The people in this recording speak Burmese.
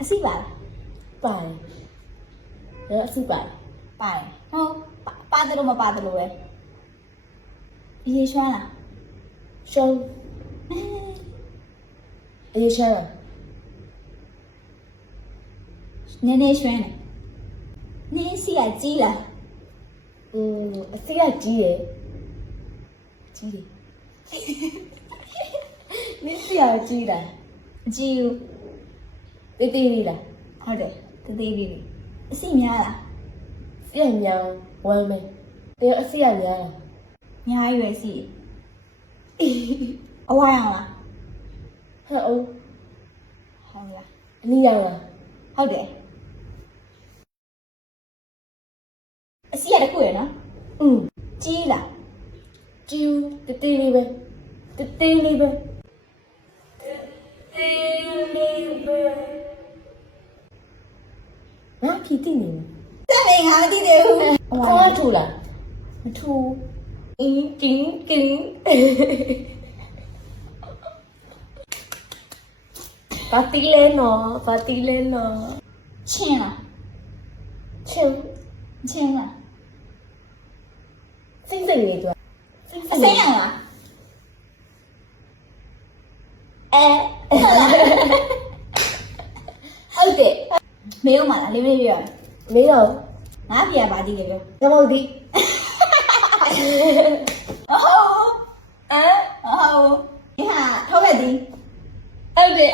အစီပါလား ပါတယ်အစီပါတယ် ပါတယ်ဟုတ်ပါတယ်လို့မပါတယ်လို့ပဲရေရွှမ်းလား ရှုံးအေးရှာ နည်းနည်းရွှမ်းတယ်နင်းစီကကြီးလား အစီကကြီးတယ်ကြီးတယ်နင်းစီကကြီးလား အကြီးဘူး တေးသေးလေးလား ဟုတ်တယ်တသေးလေးလေးအစီများလား စီကညာဝမ်းမယ်တေးအစီကညာလား များရွယ်စီအဝိုင်းအောင်လား ဟဲ့အောင် ဟုတ်လား အနီးရောင်လား ဟုတ်တယ်အစီရတခုရနော်ကြီးလား ကျူတေးသေးလေးပဲတေးသေးလေးပဲငါဖြီးတိနေတယ် တက်နေငါမသိသေးဘူး ခေါ်ထူလား မထူ အင်းကင်းကင်းပါတီလဲနော်ပါတီလဲနော် ချင်းလား ချင်း ချင်းလား စိတ်စိတ်လေးသူ အစိမ်းရလားဟုတ်တယ်မေးဦးမလားလေးလေးပြော မေးတော့ ငါပြပါသေးတယ်ပြော ငမောက်ဒီ ဟုတ်ဟုတ်ဒီဟာထောက်ခဲ့သည် ဟုတ်တယ်